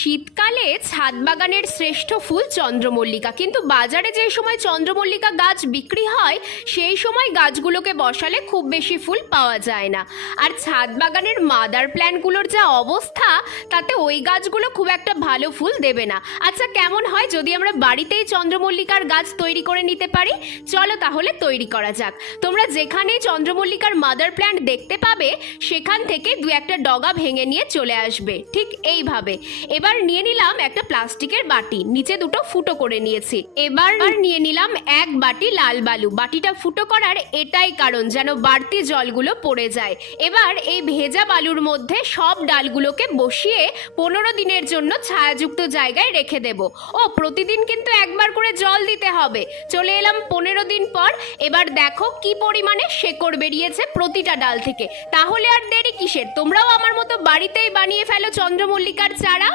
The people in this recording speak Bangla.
শীতকালে ছাদ বাগানের শ্রেষ্ঠ ফুল চন্দ্রমল্লিকা, কিন্তু বাজারে যে সময় চন্দ্রমল্লিকা গাছ বিক্রি হয় সেই সময় গাছগুলোকে বসালে খুব বেশি ফুল পাওয়া যায় না। আর ছাদ বাগানের মাদার প্ল্যান্টগুলোর যা অবস্থা, তাতে ওই গাছগুলো খুব একটা ভালো ফুল দেবে না। আচ্ছা, কেমন হয় যদি আমরা বাড়িতেই চন্দ্রমল্লিকার গাছ তৈরি করে নিতে পারি? চলো তাহলে তৈরি করা যাক। তোমরা যেখানেই চন্দ্রমল্লিকার মাদার প্ল্যান্ট দেখতে পাবে সেখান থেকে দু একটা ডগা ভেঙে নিয়ে চলে আসবে, ঠিক এইভাবে। এবার নিয়ে নিলাম একটা প্লাস্টিকের বাটি, নিচে দুটো ফুটো করে নিয়েছি। এবার নিয়ে নিলাম এক বাটি লাল বালু। বাটিটা ফুটো করার এটাই কারণ যেন বাড়তি জলগুলো পড়ে যায়। এবার এই ভেজা বালুর মধ্যে সব ডালগুলোকে বসিয়ে 15 দিনের জন্য ছায়াযুক্ত জায়গায় রেখে দেব। ও প্রতিদিন কিন্তু একবার করে জল দিতে হবে। চলে এলাম 15 দিন পর। এবার দেখো কি পরিমাণে শেকড় বেরিয়েছে প্রতিটা ডাল থেকে। তাহলে আর দেরি কিসের? তোমরাও আমার মতো বাড়িতেই বানিয়ে ফেলো চন্দ্রমল্লিকার চারা।